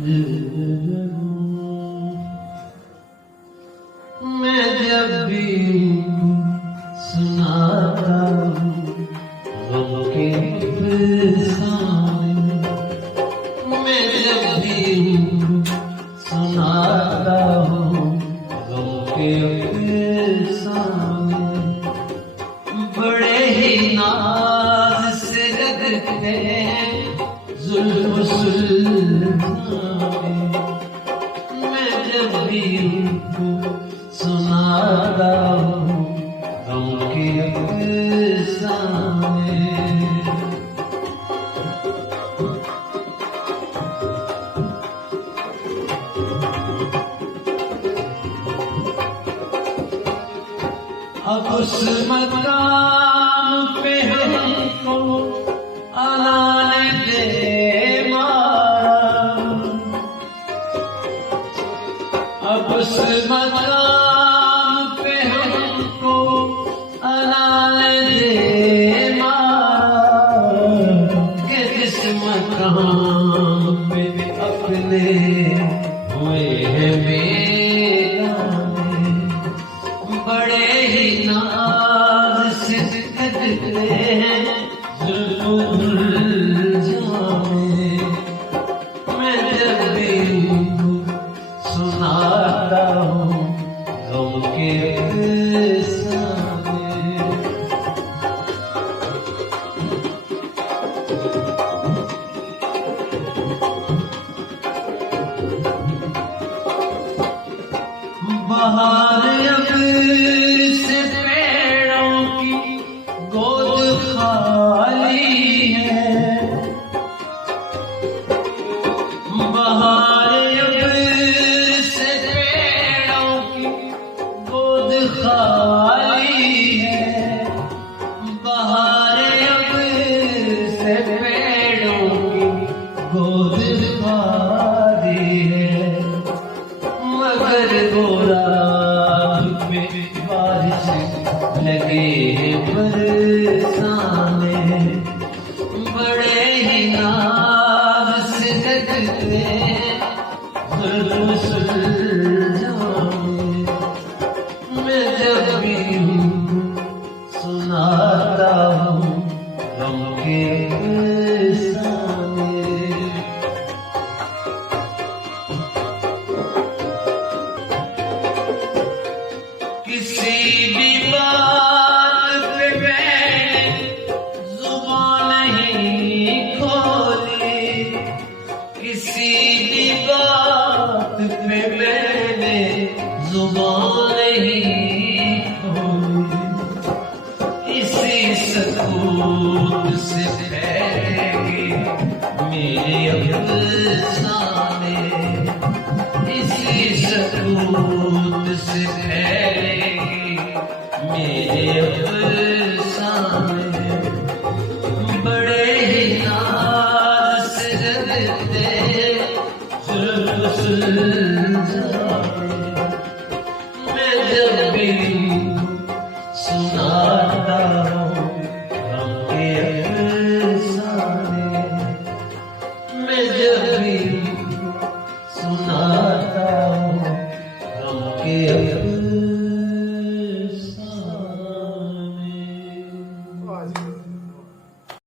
मैं जब भी सुनाता हूँ गम के अफसाने, मैं जब भी सुनाता हूँ गम के अफसाने, बड़े ही नाज से लगते हैं जुल्फ सुल्ताने। मैं जब भी सुनाता हूँ गम के अफसाने। अब उस मकाम पे हमको आने दे मारा, अब उस मकाम पे हमको आने दे मारा, कि जिस मकाम पे अपने हुए हैं बेगाने, बड़े ही नाज से करते हैं जुल्फ़-उल-जाने। मैं जब भी सुनाता हूँ गम के अफसाने। बहार अब से पेड़ों की गोद खाली है, बहार अब से पेड़ों की गोद खाली है, बहार अब से पेड़ों की गोद खाली है, मगर गोरा में बारिश लगे बरसाने, बड़े ही नाज से लगते जुल्फ़ सुल्ताने। मैं जब भी सुनाता हूँ गम के अफसाने। किसी भी बात पे मैंने जुबान नहीं खोली, किसी भी बात पे मैंने जुबान नहीं खोली, इसी सकूत से फैलेगी मेरे अफसाने, इसी सकूत से फैलेगी मेरे